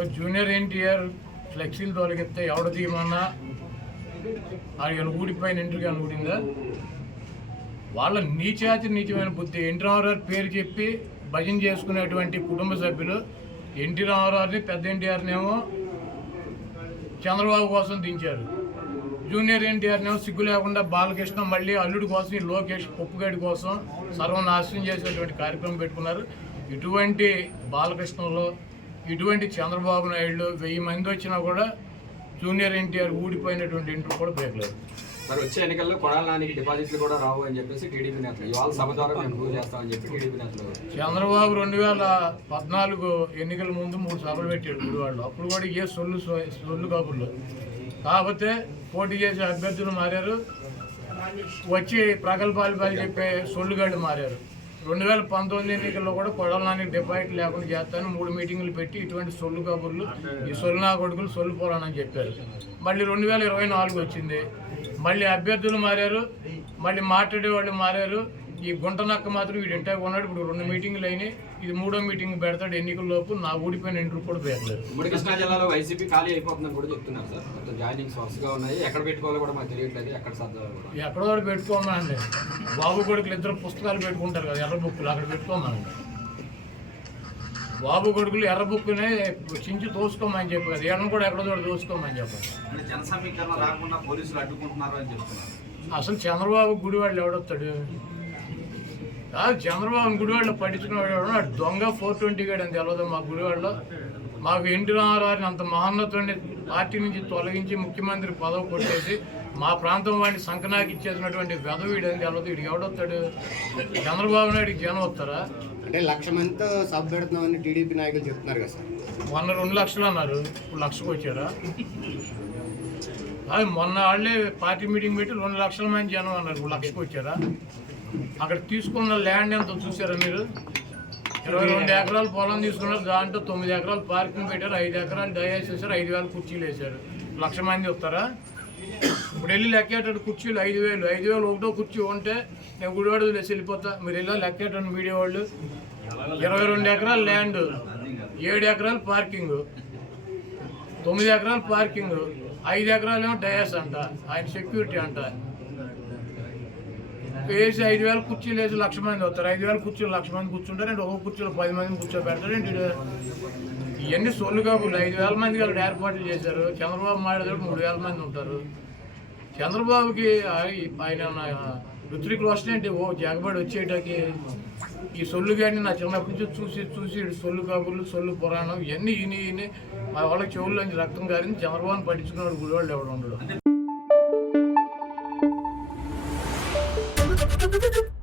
So junior NTR ఫ్లెక్సీలు తొలగిస్తే ఎవడ తీయమన్నా? ఆయన ఊడిపోయిన ఇంటికి అని ఊడిందా? వాళ్ళ నీచాతి నీచమైన బుద్ధి. ఎన్టీ రామారావు పేరు చెప్పి భజన చేసుకునేటువంటి కుటుంబ సభ్యులు ఎన్టీ రామారావుని పెద్ద ఎన్టీఆర్నేమో చంద్రబాబు కోసం దించారు. జూనియర్ ఎన్టీఆర్నేమో సిగ్గు లేకుండా బాలకృష్ణ మళ్ళీ అల్లుడి కోసం ఈ లోకేష్ పప్పుగడి కోసం సర్వనాశనం చేసేటువంటి కార్యక్రమం పెట్టుకున్నారు. ఇటువంటి బాలకృష్ణలో ఇటువంటి చంద్రబాబు నాయుడు వెయ్యి మంది వచ్చినా కూడా జూనియర్ ఎన్టీఆర్ ఊడిపోయినటువంటి ఇంటర్ కూడా బేగలేదు మరి వచ్చే ఎన్నికల్లో కొడాల నానికి డిపాజిట్లు కూడా రావు అని చెప్పేసి టీడీపీ నేతలు ఇవాళ సభ ద్వారా మేము ప్రూవ్ చేస్తామని చెప్పి టీడీపీ నేతలు చంద్రబాబు రెండు వేల పద్నాలుగు ఎన్నికల ముందు మూడు సభలు పెట్టాడు గుడివాళ్ళు అప్పుడు కూడా ఏ సొల్లు సొల్లు కబుర్లు కాకపోతే పోటీ చేసే అభ్యర్థులు మారారు. వచ్చి ప్రగల్భాలు చెప్పే సొల్లుగాళ్ళు మారారు. రెండు వేల పంతొమ్మిది ఎన్నికల్లో కూడా కొడలనానికి డిపాజిట్ లేకుండా చేస్తాను మూడు మీటింగులు పెట్టి ఇటువంటి సొల్లు కబుర్లు ఈ సొల్లు నా కొడుకులు సొల్లు పోరానని చెప్పారు. మళ్ళీ రెండు వేల ఇరవై నాలుగు వచ్చింది. మళ్ళీ అభ్యర్థులు మారారు మళ్ళీ మాట్లాడే వాళ్ళు మారారు ఈ గుంట నక్క మాత్రం వీడు ఇంటే ఉన్నాడు ఇప్పుడు రెండు మీటింగులు అయినాయి. ఇది మూడో మీటింగ్ పెడతాడు ఎన్నికల లోపు. నా ఊడిపోయిన ఇంటర్ కూడా పేర్లేదు ఉమ్మడి కృష్ణా జిల్లాలో వైసీపీ ఖాళీ అయిపోతుందని కూడా చెప్తున్నారు సార్. మొత్తం జాయినింగ్స్ వరుసగా ఉన్నాయి. ఎక్కడ పెట్టుకోవాలో కూడా మాకు తెలియట్లేదు. ఎక్కడ సర్దాలో కూడా. ఎక్కడో ఒకటి పెట్టుకోమండి బాబు కొడుకులు ఇద్దరు పుస్తకాలు పెట్టుకుంటారు కదా ఎర్ర బుక్కులు. అక్కడ పెట్టుకోమనండి బాబు కొడుకులు ఎర్ర బుక్కునే చించి తోసుకోమని చెప్పు కదా ఎర్రను కూడా ఎక్కడో చోట తోసుకోమని చెప్పాలి అంటే జన సమీకరణ రాకుండా పోలీసులు అడ్డుకుంటున్నారు అని చెప్తున్నారు. అసలు చంద్రబాబు గుడివాళ్ళు ఎవడొస్తాడు? కాదు చంద్రబాబు గుడివాళ్ళు పట్టించుకున్నాడు ఎవడు? వాడు దొంగ ఫోర్ ట్వంటీ గడ్ అని తెలియదు మా గుడివాడలో. మాకు ఎన్టీ రామారావుని అంత మహోన్నతుడిని పార్టీ నుంచి తొలగించి ముఖ్యమంత్రి పదవి కొట్టేసి మా ప్రాంతం వాడిని సంకనాకి ఇచ్చేసినటువంటి వెదవీడు అని తెలియదు వీడికి ఎవడొస్తాడు చంద్రబాబు నాయుడికి జనం వస్తారా? అంటే లక్ష మందితో సభ పెడుతున్నామని టీడీపీ నాయకులు చెప్తున్నారు కదా సార్. మొన్న రెండు లక్షలు అన్నారు. ఇప్పుడు లక్షకు వచ్చారా? అది మొన్న వాళ్ళే పార్టీ మీటింగ్ పెట్టి రెండు లక్షల మంది జనం అన్నారు. ఇప్పుడు లక్షకు వచ్చారా? అక్కడ తీసుకున్న ల్యాండ్ ఎంత చూసారా మీరు? ఇరవై రెండు ఎకరాలు పొలం తీసుకున్నారు. దాంట్లో తొమ్మిది ఎకరాలు పార్కింగ్ పెట్టారు. ఐదు ఎకరాలు డయాస్ వేసారు ఐదు వేల కుర్చీలు వేశారు. లక్ష మంది వస్తారా ఇప్పుడు వెళ్ళి లెక్కేటట్టు కుర్చీలు ఐదు వేలు. ఐదు వేలు ఒకటో కుర్చీ ఉంటే నేను గుడివాడ వదిలేసి వెళ్ళిపోతా. మీరు వెళ్ళా లెక్కేటండి మీడియా వాళ్ళు. ఇరవై రెండు ఎకరాలు ల్యాండ్. ఏడు ఎకరాలు పార్కింగ్. తొమ్మిది ఎకరాలు పార్కింగ్. ఐదు ఎకరాలు ఏమో డయాస్ అంట. ఆయన సెక్యూరిటీ అంట. వేసి ఐదు వేల కుర్చీలు వేసి లక్ష మంది వస్తారు. ఐదు వేల కుర్చీలు లక్ష మంది కూర్చుంటారు. అండ్ ఒక్కొక్క కుర్చీలో పది మందిని కూర్చోబెడతారు. అండ్ ఇవన్నీ సొల్లు కాబులు ఐదు వేల మందికి వాళ్ళు ఏర్పాట్లు చేశారు. చంద్రబాబు మాట్లాడేటప్పుడు మూడు వేల మంది ఉంటారు. చంద్రబాబుకి ఆయన రుత్రికులు రోషన్ ఏంటి? ఓ జగబడి వచ్చేటకి ఈ సొల్లు కానీ నా చిన్నప్పటి నుంచి చూసి చూసి సొల్లు కబుర్లు సొల్లు పురాణం ఇవన్నీ ఈయన ఈయన మా వాళ్ళకి చెవుల్లోంచి రక్తం కారింది చంద్రబాబుని పట్టించుకున్నాడు గుడివాళ్ళు ఎవడు ఉండడు. Thank you.